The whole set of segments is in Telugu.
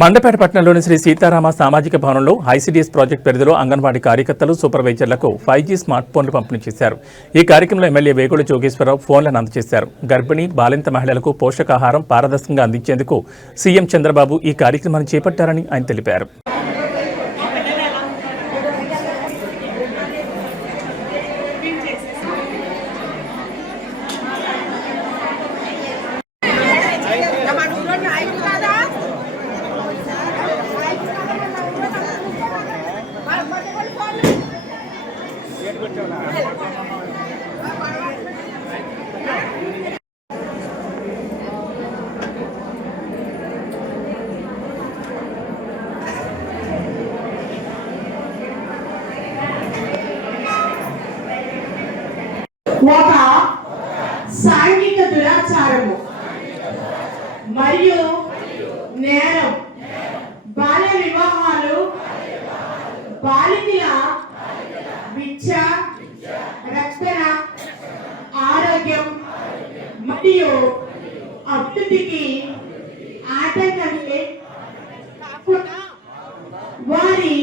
మండపేట పట్టణంలోని శ్రీ సీతారామ సామాజిక భవనంలో ఐసీడీఎస్ ప్రాజెక్ట్ పరిధిలో అంగన్వాడీ కార్యకర్తలు సూపర్వైజర్లకు ఫైవ్ జీ స్మార్ట్ ఫోన్లు పంపిణీ చేశారు. ఈ కార్యక్రమంలో ఎమ్మెల్యే వేగుల జోగేశ్వరరావు ఫోన్లను అందజేశారు. గర్భిణీ బాలింత మహిళలకు పోషకాహారం పారదర్శకంగా అందించేందుకు సీఎం చంద్రబాబు ఈ కార్యక్రమాన్ని చేపట్టారని ఆయన తెలిపారు. ఒక సాంఘిక దురాచారము మరియు నేరం. బాల్య వివాహాలు బాలికల విద్య వారి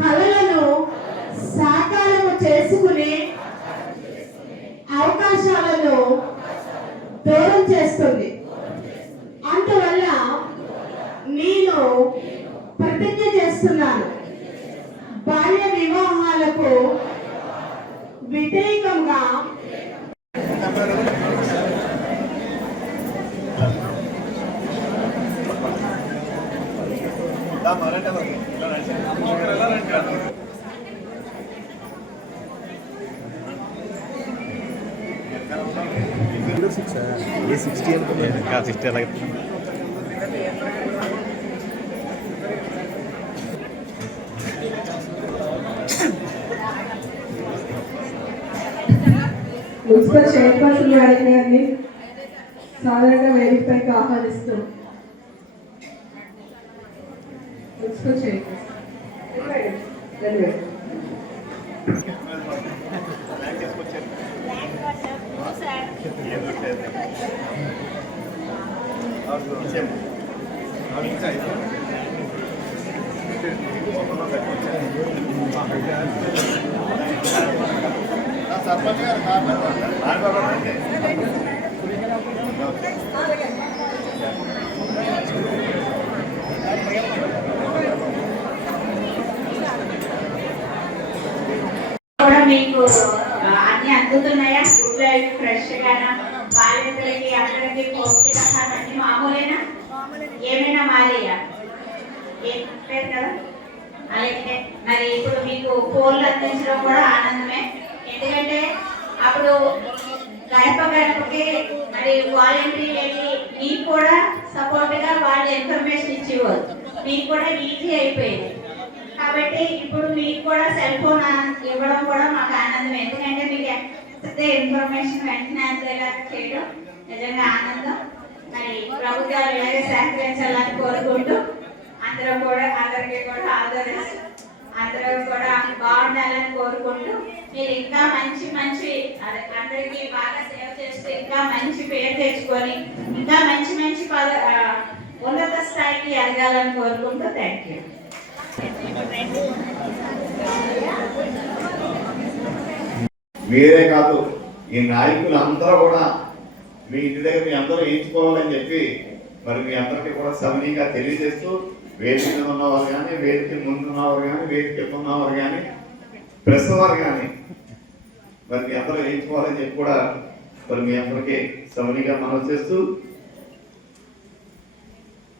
కళలను సాకారము చేసుకునే అవకాశాలను దూరం చేస్తుంది. అందువల్ల నేను ప్రతిజ్ఞ చేస్తున్నాను. బాల్య వివాహాలకు వ్యతిరేకంగా ఏ సిక్స్టీ అనుకున్నాను సిక్స్టీ అలాగే మున్సిపల్ చైర్పర్సన్ గారి గారిని సాధారణంగా వేదికపైకి ఆహ్వానిస్తూ. Municipal chairperson. రండి. కూడా మీకు ఆ, ఉన్నాయా అందుతున్నాయా ఫ్రెష్ గానా? బాలింతలకి అందరికి పౌష్టికాహారం అన్ని మామూలేనా? ఏమైనా మారేయా ఏం లేదు కదా? అలాగే. మరి ఇప్పుడు మీకు ఫోన్లు అందించడం కూడా ఆనందమే. ఎందుకంటే అప్పుడు గడప గడపకి మరి వాలంటీర్ వెళ్ళి మీకు కూడా సపోర్ట్గా వాళ్ళు ఇన్ఫర్మేషన్ ఇచ్చేవారు. మీకు కూడా ఈజీ అయిపోయింది. కాబట్టి ఇప్పుడు మీకు కూడా సెల్ ఫోన్ ఇవ్వడం కూడా మాకు ఆనందం ఎందుకంటే మీకు ఇస్తే ఇన్ఫర్మేషన్ వెంటనే అందేలా చేయడం నిజంగా ఆనందం. మరి ప్రభుత్వాలు ఇలాగే సహకరించాలని కోరుకుంటూ అందరూ కూడా అందరికీ కూడా ఆదరిస్తూ అందరూ కూడా బాగుండాలని కోరుకుంటూ మీరు ఇంకా మంచి మంచి అదే అందరికీ బాగా సేవ చేస్తూ ఇంకా మంచి పేరు తెచ్చుకొని ఇంకా మంచి మంచి పద ఉన్నత స్థాయికి ఎదగాలని కోరుకుంటూ థ్యాంక్ యూ మీరే కాదు. ఈ నాయకులు అందరూ కూడా మీ ఇంటి దగ్గర మీ అందరూ వేయించుకోవాలని చెప్పి మరి మీ అందరికీ కూడా సమనీయంగా తెలియజేస్తూ వేదిక ఉన్నవారు కానీ వేదిక ముందున్నవారు కానీ వేదిక ఉన్నవారు కానీ ప్రెస్ వారు కానీ మరి మీ అందరూ వేయించుకోవాలని చెప్పి కూడా మరి మీ అందరికీ సమనీయంగా మనం చేస్తూ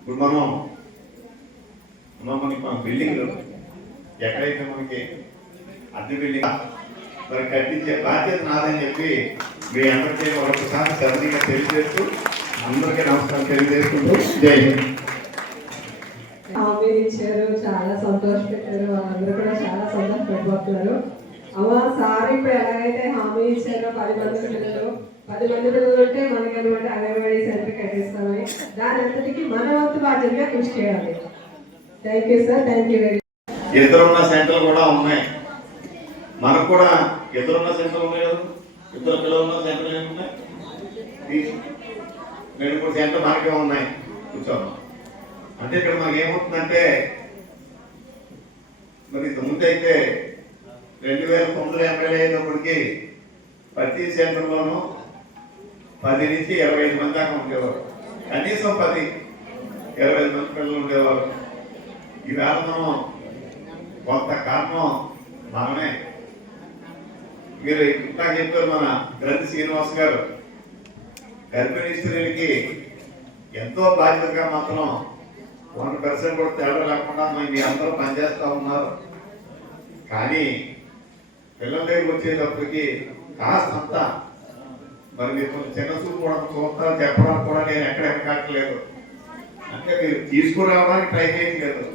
ఇప్పుడు మనం మనం మనకి మన బిల్డింగ్. ఎక్కడైతే మనకి అద్దె బిల్డింగ్ మరి కట్టించే బాధ్యత నాదని చెప్పి మీ అందరికీ ఒకసారి సరళంగా తెలియజేస్తూ అందరికీ నమస్కారం తెలియజేసుకుంటూ జై హింద్. ఇచ్చారు చాలా సంతోషపెట్టారు వాళ్ళందరూ కూడా చాలా సంతోషపడిపోతున్నారు అమ్మ సార్ ఇప్పుడు ఎలాగైతే హామీ ఇచ్చారో పది మంది పిల్లలు పది మంది పిల్లలు ఉంటే మనకి అనమాట అంగన్వాడీ సెంటర్ కట్టిస్తామని దాని అంతటికి మన వంతు బాధ్యతగా కృషి చేయాలి. Thank you sir thank you very ఎదురున్న సెంటర్లు కూడా ఉన్నాయి. మనకు కూడా ఎదురున్న సెంటర్లు ఉన్నాయి కదా? ఇద్దరు పిల్లలు ఉన్న సెంటర్లు ఏమి ఉన్నాయి? రెండు మూడు సెంటర్ మనకే ఉన్నాయి. కూర్చోమ్మా. అంటే ఇక్కడ మనకి ఏమవుతుందంటే మరి ఇంత ముందైతే రెండు వేల తొమ్మిది ఎమ్మెల్యే అయినప్పటికీ ప్రతి సెంటర్లోనూ పది నుంచి ఇరవై ఐదు మంది దాకా ఉండేవారు. కనీసం పది ఇరవై ఐదు మంది పిల్లలు ఉండేవారు. ఈవేళ మనం కొంత కారణం మనమే. మీరు ఇంకా చెప్పారు మన గ్రంథి శ్రీనివాస్ గారు. గర్భిణీ స్త్రీలకి ఎంతో బాధ్యతగా మాత్రం వన్ పర్సెంట్ కూడా తేడా లేకుండా మరి మీ అందరూ పనిచేస్తూ ఉన్నారు. కానీ పిల్లల దగ్గరికి వచ్చేటప్పటికి కాస్తంత మరి మీరు కొంచెం చిన్న చూపు కూడా చూస్తారు చెప్పడానికి కూడా నేను ఎక్కడెక్కడ కట్టలేదు అంటే మీరు తీసుకురావడానికి ట్రై చేయట్లేదు.